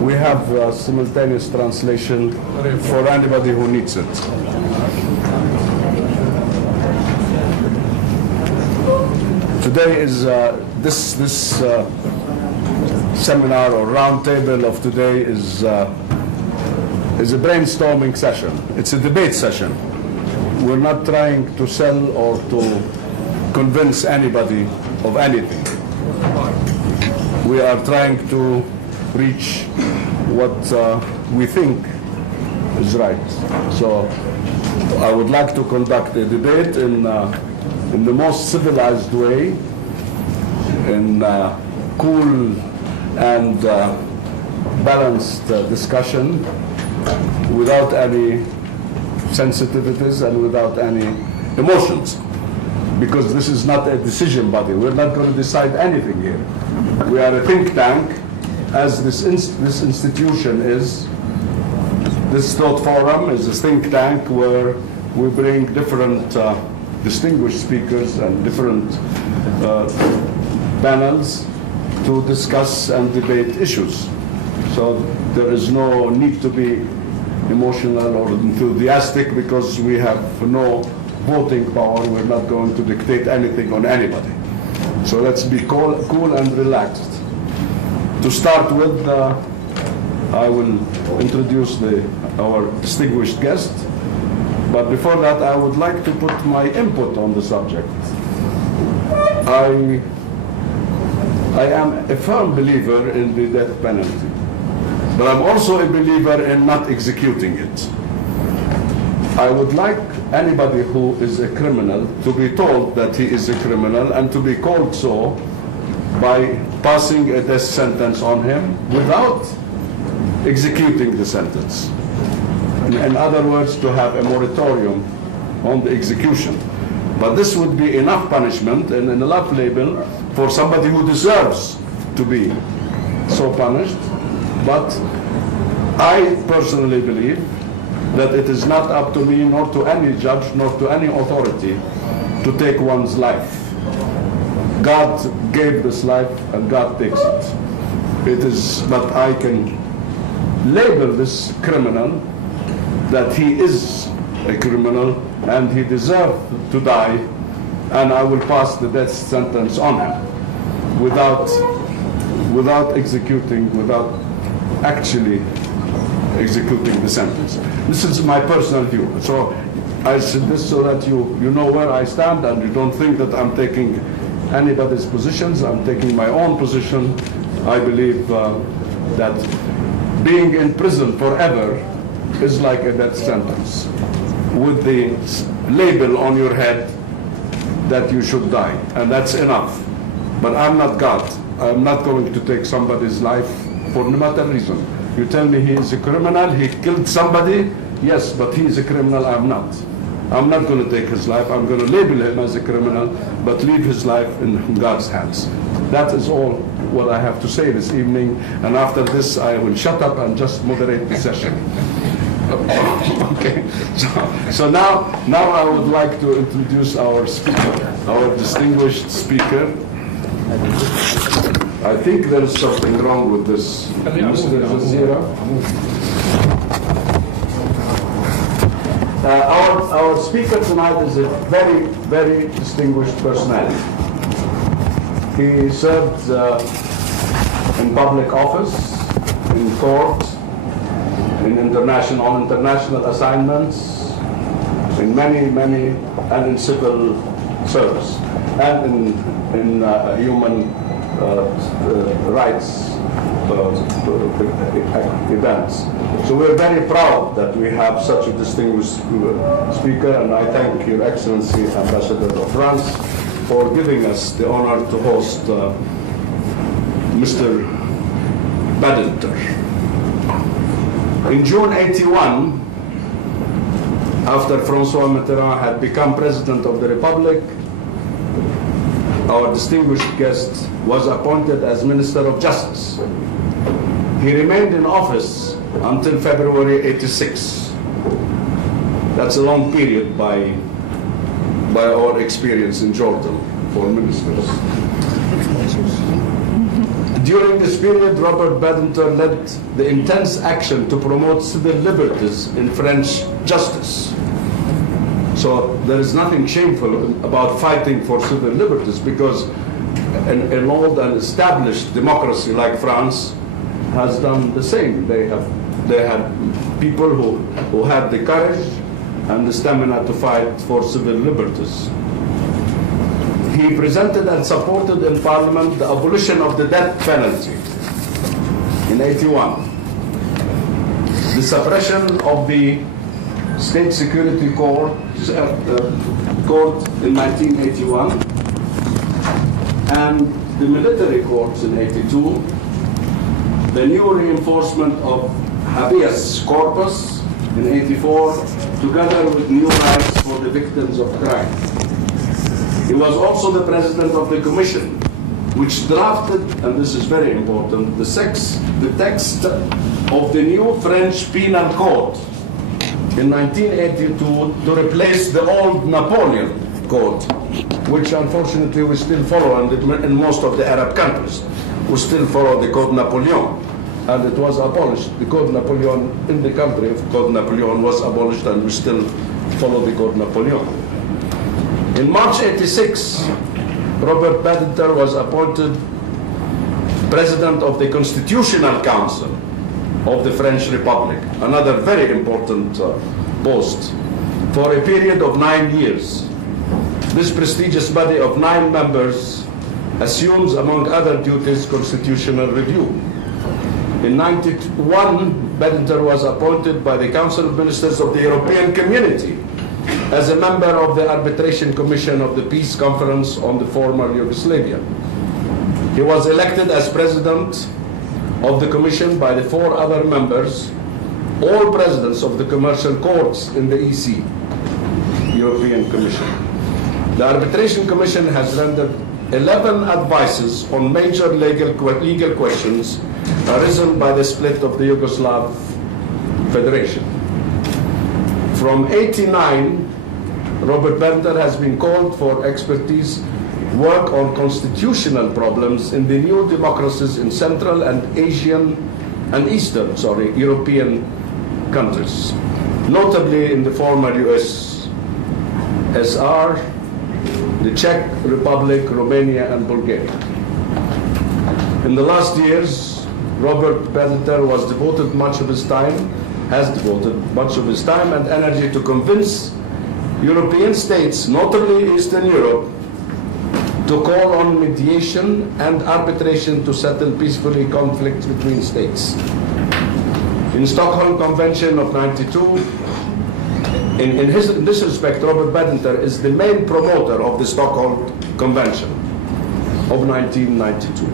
We have simultaneous translation for anybody who needs it. Today is this seminar or roundtable of today is a brainstorming session. It's a debate session. We're not trying to sell or to convince anybody of anything. We are trying to reach what we think is right. So I would like to conduct a debate in the most civilized way, in cool and balanced discussion, without any sensitivities and without any emotions. Because this is not a decision body. We're not going to decide anything here. We are a think tank, as this institution is. This Thought Forum is a think tank where we bring different distinguished speakers and different panels to discuss and debate issues. So there is no need to be emotional or enthusiastic because we have no voting power. We're not going to dictate anything on anybody. So let's be cool and relaxed. To start with, I will introduce our distinguished guest. But before that, I would like to put my input on the subject. I am a firm believer in the death penalty. But I'm also a believer in not executing it. I would like anybody who is a criminal to be told that he is a criminal and to be called so by passing a death sentence on him without executing the sentence. In other words, to have a moratorium on the execution. But this would be enough punishment and enough label for somebody who deserves to be so punished. But I personally believe that it is not up to me, nor to any judge, nor to any authority to take one's life. God gave this life and God takes it. It is, but I can label this criminal that he is a criminal and he deserves to die, and I will pass the death sentence on him without actually executing the sentence. This is my personal view. So I said this so that you know where I stand and you don't think that I'm taking anybody's positions. I'm taking my own position. I believe that being in prison forever is like a death sentence with the label on your head that you should die, and that's enough. But I'm not God. I'm not going to take somebody's life for no matter reason. You tell me he is a criminal, he killed somebody, yes, but he is a criminal, I'm not. I'm not going to take his life. I'm going to label him as a criminal, but leave his life in God's hands. That is all what I have to say this evening, and after this I will shut up and just moderate the session. Okay, so now I would like to introduce our speaker, our distinguished speaker. I think there is something wrong with this. Mr. Jazeera. Our speaker tonight is a very, very distinguished personality. He served in public office, in court, in international assignments, in many, and in civil service, and in human rights events. So we're very proud that we have such a distinguished speaker, and I thank Your Excellency, Ambassador of France, for giving us the honor to host Mr. Badinter. In June '81, after François Mitterrand had become President of the Republic, our distinguished guest was appointed as Minister of Justice. He remained in office until February '86. That's a long period by our experience in Jordan for ministers. During this period, Robert Badinter led the intense action to promote civil liberties in French justice. So there is nothing shameful about fighting for civil liberties, because an old and established democracy like France has done the same. They had people who had the courage and the stamina to fight for civil liberties. He presented and supported in Parliament the abolition of the death penalty in '81, the suppression of the State Security Court in 1981, and the military courts in '82, the new reinforcement of habeas corpus in '84, together with new rights for the victims of crime. He was also the president of the commission, which drafted, and this is very important, the text of the new French Penal Code in 1982 to replace the old Napoleon Code, which unfortunately we still follow, and in most of the Arab countries, we still follow the Code Napoleon, and it was abolished. The Code Napoleon in the country, Code Napoleon was abolished, and we still follow the Code Napoleon. In March '86, Robert Badinter was appointed President of the Constitutional Council of the French Republic, another very important post, for a period of 9 years. This prestigious body of 9 members assumes, among other duties, constitutional review. In '91, Badinter was appointed by the Council of Ministers of the European Community as a member of the Arbitration Commission of the Peace Conference on the former Yugoslavia. He was elected as president of the Commission by the 4 other members, all presidents of the commercial courts in the EC, European Commission. The Arbitration Commission has rendered 11 advices on major legal questions arisen by the split of the Yugoslav Federation. From '89, Robert Badinter has been called for expertise work on constitutional problems in the new democracies in Central and Eastern European countries, notably in the former USSR, the Czech Republic, Romania, and Bulgaria. In the last years, Robert Badinter has devoted much of his time and energy to convince European states, notably Eastern Europe, to call on mediation and arbitration to settle peacefully conflicts between states. In Stockholm Convention of '92, in this respect, Robert Badinter is the main promoter of the Stockholm Convention of 1992.